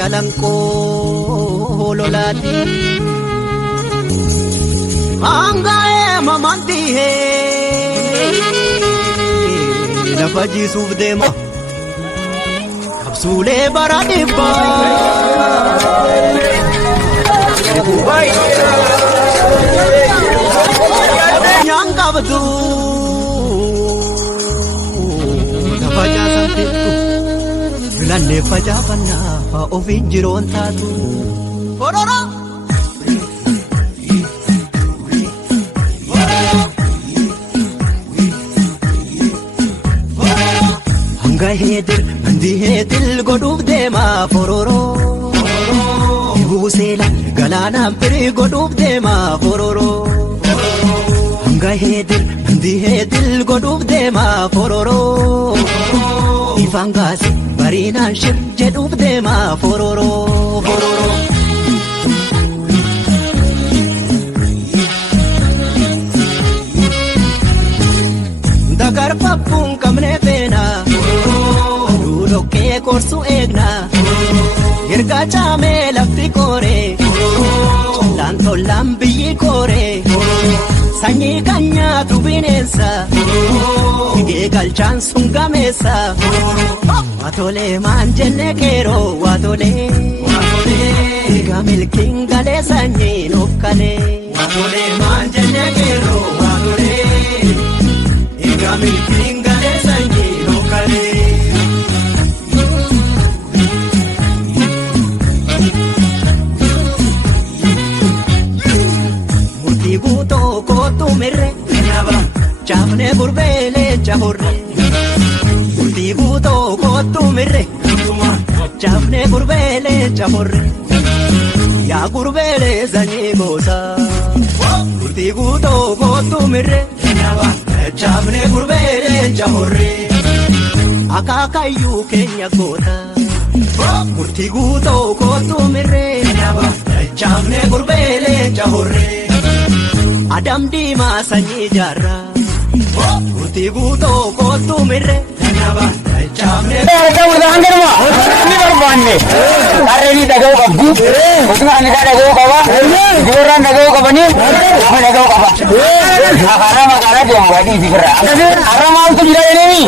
calanqoo lolaati hangaa'ee mamantihee lafa jiisuuf deema kabsuulee bara dhibbaa nyaan qabdu lafa jaasan fidhu filannee facaafannaa ofiin jiroon taatu horora hanga heedir handi heetil godhuuf deemaa fororoo buuseela galaanaan firii godhuuf deemaa fororoo hanga heedir handi heetil godhuuf deemaa fororoo ifaan gaase bariinaan shir jedhuuf deemaa fororoo fororoo dagarfaffuun qabnee feenaa duudhokkee korsu eegnaa erga caamee lafti kooree collaan tollaan biyyi kooree sanyii kan nyaatu bineensa higee galchaan sun gameessa waatolee maan jenne keeroo waatolee eega milkiin galee sanyii nuuf kalee waatolee maan jenne keeroo waatolee eega milkiin galee sanyii nuuf kalee. Murtii guutoo kootu mirre caafne gurbeelee cahurre murtii guutoo kootu mirre caafne gurbeelee cahurre yaa gurbeelee sanyii goosaa murtii guutoo kootu mirre caafne gurbeelee cahurre akaakayyuu keenya goota murtii guutoo kootu mirre caafne gurbeelee cahurre adam diimaa sanyii jaarraa murtii guutoo kootu mirre caafne ni barbaanne qarreenii dhaga'uu qabdu mootummaan isaa dhaga'uu qaba ijoolleen dhaga'uu qabanii nama dhaga'uu qaba afaan magaalaa deemu waadii itti birra har'a maaltu jira jedhanii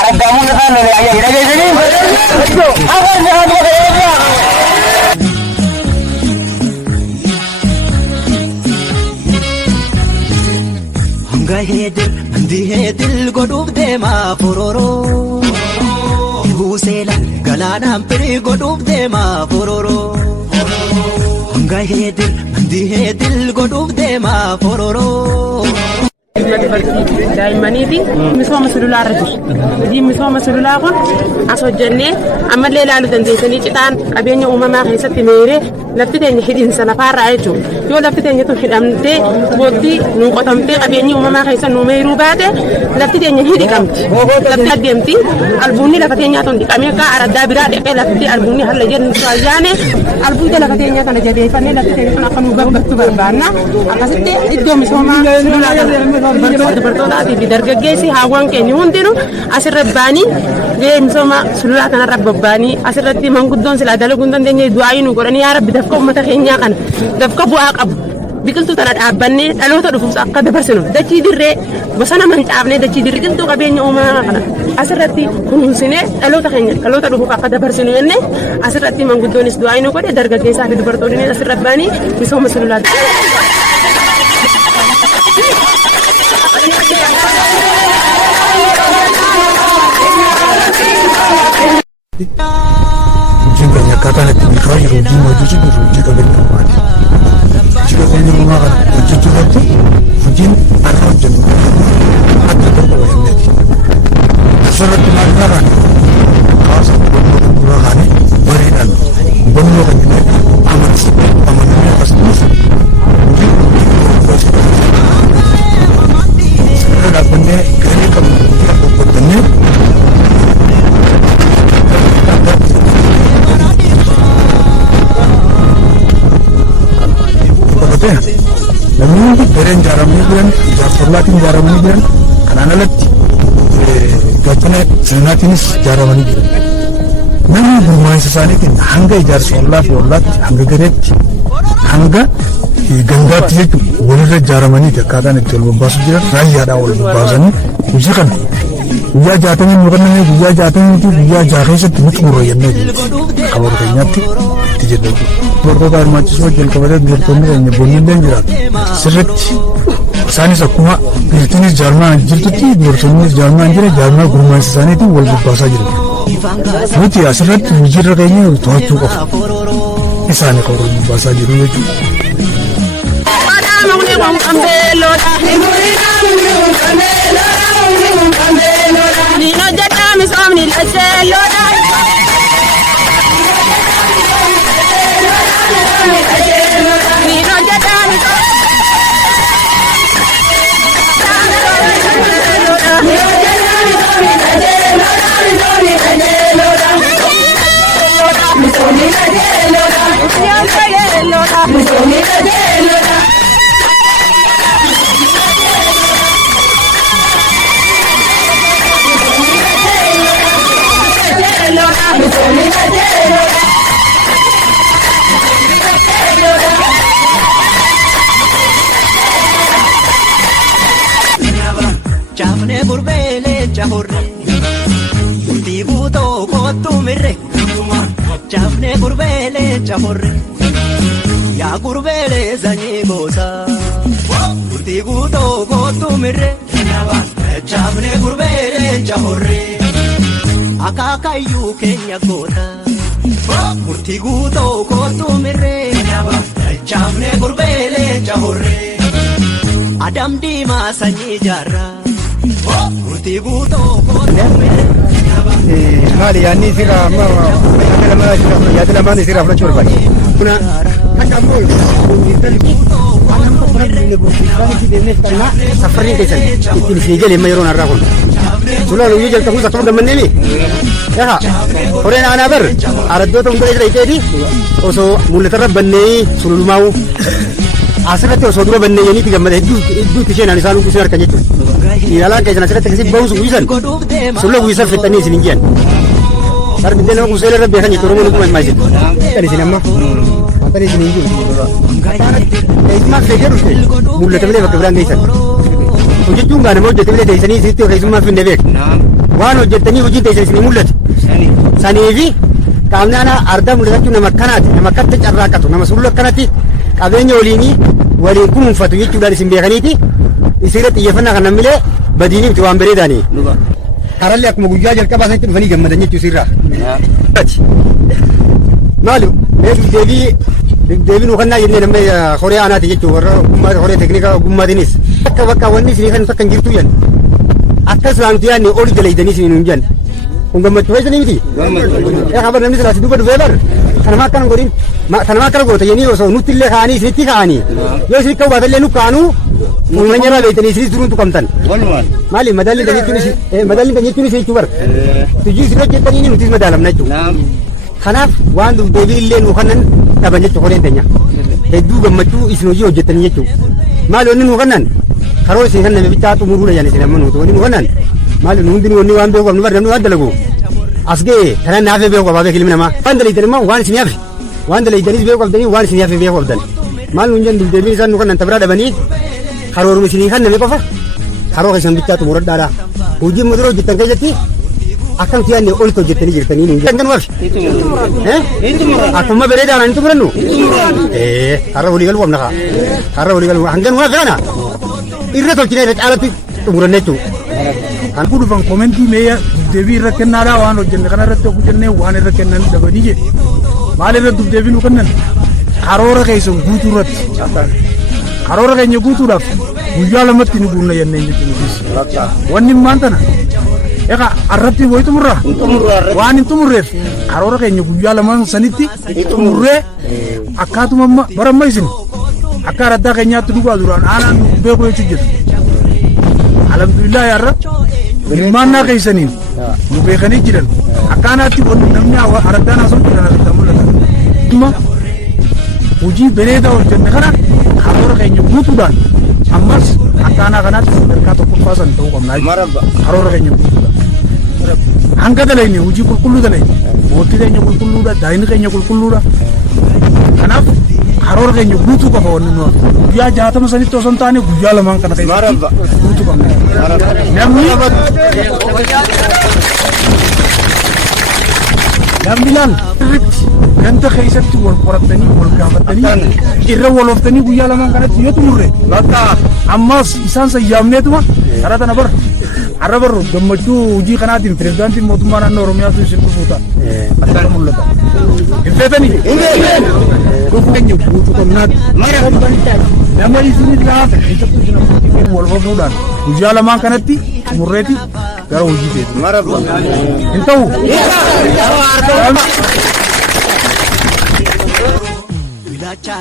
aragaamuun isaan lolee ayyaa dhageessanii afaan isaa duba ta'ee hanga heedir handi heetil godhuuf deemaa fororoo buuseela galaanaan firii godhuuf deemaa fororoo hanga heedir handi heetil godhuuf deemaa fororoo. daa'immaniifi misooma sululaa irra jiru. Hojiin misooma sululaa kun as hojjennee ammallee ilaaluu dandeessanii citaan qabeenya uumamaa keessatti meeree lafti teenya hidhiinsa lafaarraa jechuudha. Yoo lafti teenya tun hidhamtee waqtii nuu qotamtee qabeenyi uumamaa keessa nuu meeruu baate lafti teenya hidhiqamti. Lafti adeemti albuunni lafa teenyaa tun dhiqamee akka araddaa biraa dhiqee lafti albuunni halla jennu saayyaane albuuta lafa teenyaa kana jabeeffannee lafti teenya tun akka nuu gabbattu barbaanna. Akkasitti iddoo misoomaa sululaa dubartootaa fi dargaggeessi haawwan keenya hundinuu asirratti baanii gahee misooma sululaa kanarra babbaanii asirratti manguddoon silaa dalaguu hin dandeenye du'aa nu godhanii yaa rabbi dafqa uummata keenyaa kana dafqa bu'aa qabu biqiltuu tana dhaabbannee dhaloota dhufuuf akka dabarsinu dachii dirree bosona mancaafnee dachii dirree biqiltuu qabeenya uumamaa kana asirratti kunuunsinee dhaloota dhufuuf akka dabarsinu jennee asirratti manguddoonis du'aa nu godhe dargaggeessaa fi dubartoonni asirratti baanii misooma sululaa. Hojiin keenya akkaataan itti milkaa'aa jiru hojiin hojjechuu jiru hojii qabeenya uumaati. Hojii qabeenya uumaa kana hojjechuu irratti hojiin har'a hojjennu adda tokko bayanneeti. Asirratti maal irraa kaane hawaasa hubannoo kan duraa kaane bareedhaan hubannoo kan jennee amanamee akkasumas hojii sirna dhaabbannee galii qabnu hojii akka hojjennee namoonni bereen jaaramanii jiran jaarsolaatiin jaaramanii jiran kanaan alatti gaachana sirnaatiinis jaaramanii jiran namni gurmaa'insa isaaniitiin hanga ijaarsa ollaa fi ollaatti hanga gareetti hanga gandaatti jechuudha walirra ijaaramanii akkaataan itti wal bobbaasu jiran raayyaadhaan wal bobbaasanii hojii kana guyyaa 60 nu kenname guyyaa 60 guyyaa 6 keessatti nu xumurra jennee akka warra keenyaatti itti jedhu dubartoota hirmaachisuu jalqabatee dubartoonni keenya boonillee jiraatu sirriitti isaanis akkuma biirtiinis jaarmaan jirtutti dubartoonnis jaarmaan jira jaarmaa gurmaa'insa isaaniitiin wal bobbaasaa jiru nuti asirratti hojiirra keenya to'achuu qofa isaanii kan wal bobbaasaa jiru jechuudha. Nino jetta misomni lacheloda Nino jetta Chafne gurbele chahorre Tibuto kotumire Chafne gurbele chahorre Ya gurbele zanyi gosa Tibuto kotumire Chafne gurbele chahorre Akakayu kenya gota Tibuto kotumire Chafne gurbele chahorre Adam Dima sanyi jarra Mali yani sira ma ya mana sira fla chur bai kuna haka mo safari desan ini sini le mayorona rakon sula lu yujal tahu satu temen ini ya ore na ana ber araddo tum dere ite di oso mulle tarab banne sulu mau asirratti osoo dura bannee yanii fi gammada hedduu isheen ani isaan uffisuu harkan jechuudha. Ilaalaa keessan asirratti akkasii bahuu guyyisan sulla guyyisan fixanii isin hin jiran. Sarbiddee nama kuuseela irra beekan jechuudha Oromoon kuma himaa isin. Kan isin amma wanta isin hin jiru. Keessumaa filatee dhufte mul'ata bilee bakka biraan geessan. Hojjechuun gaa nama hojjete bilee teessanii isinitti keessummaa finne beek. Waan hojjettanii hojiin teessan isin mul'ate. Saniifi qaamni ana ardaa mul'atachuu nama akkanaati nama akkatti carraaqatu nama sulula akkanatti qabeenya waliin kunuunfatu jechuudhaan isin beekaniiti isirratti xiyyeeffannaa kan namnilee badiiniif itti waan bareedaanii karallee akkuma guyyaa jalqabaa sanitti dhufanii gammadan jechuu sirraa maali deebii nu kannaa jennee namni horee aanaati jechuu warra horee tekniika ogummaatiinis bakka wanni isinii kan takka hin jirtu yan akka islaamtu yaanne ol jalaydanii isin hin jan kun gammachuu keessanii miti kabar namni silaasi duuba dhufee bar kanama akkana godhin kanama akkana goota yennii osoo nutti illee kaanii isinitti kaanii yoo isin ka'u baatallee nu kaanuu uummanni irraa beektanii isinis duruun tuqamtan maali madaalli kan jechuun isin jechuu bar tujii isin hojjettanii nutis madaalamna jechuudha kanaaf waan deebii illee nu kannan dhaban jechuu horeen teenya hedduu gammachuu isin hojii hojjettanii jechuudha maali wanni nu kannan karoo isin kan nama bichaa xumuruudha yan isin amma nuti wanni nu kannan maali nu hundi wanni waan beeku qabnu bar namni waan dalagu as ga'e kanan naafee beeku qabaa beek ilmi namaa waan dalaytan immoo waan isin hafe waan dalaytanis beeku qabdanii waan isin hafe beeku qabdan maal nu jan deebiin isaan nu kannan tabiraa dhabanii karooruma isinii kan name qofa karoo keessan bichaa xumuradhaadha hojiin madura hojjettan keessatti akkam tiyaanne olitti hojjettanii jirtanii nuun jedhan wafi akkuma bareedaan ani xumurannu har'a walii galuu qabna har'a walii galuu hangan waa feana irra tolchine irra caalatti xumuranne jechuudha. Kan ku dhufan komentii mee deebii irra kennaadhaa waan hojjenne kana irratti hojjennee waan irra kennan dabanii jedhe maal irratti deebii nu kennan karoora keessan guutuu irratti karoora keenya guutuudhaaf guyyaa lamatti ni guurna jennee jechuudha. Wanni maan tana egaa arratti woy xumurraa waan hin xumurreef karoora keenya guyyaa lamaan sanitti xumurree akkaatuma baramma isin akka araddaa keenyaatti dhugaa duraan aanaan beeku jechuu jira. Alhamdulillah yarra hirmaannaa keessaniin nu beekanii jiran akkaanaatti wanni namni araddaan haasa'u jiran asitti mul'ata. Amma hojii bareedaa hojjenne kana karoora keenya guutuudhaan ammas akkaanaa kanaatti sadarkaa tokkoffaa san ta'uu qabna. Karoora keenya guutuudhaan. hanga dalayne hojii qulqulluu dalayne mootii keenya qulqulluudha daa'imni keenya qulqulluudha kanaaf karoora keenya guutuu qaba wanni nu guyyaa 60 sanitti osoo hin taane guyyaa lamaan kana keessatti guutuu qabna namni laal ganda keessatti wal qoratanii wal gaafatanii irra wal oftanii guyyaa lamaan kanatti yoo xumurre bakka ammas isaan sayyaamneetuma karaa tana bar har'a barru gammachuu hojii kanaatiin pirezidaantiin mootummaa naannoo Oromiyaatu isin dhufuuta akka mul'ata hin feetanii gosa keenya guutuu qabnaati nama isin irraa keessatti isin wal ofuudhaan guyyaa lamaan kanatti xumurreeti gara hojii teetu hin ta'u Ilacha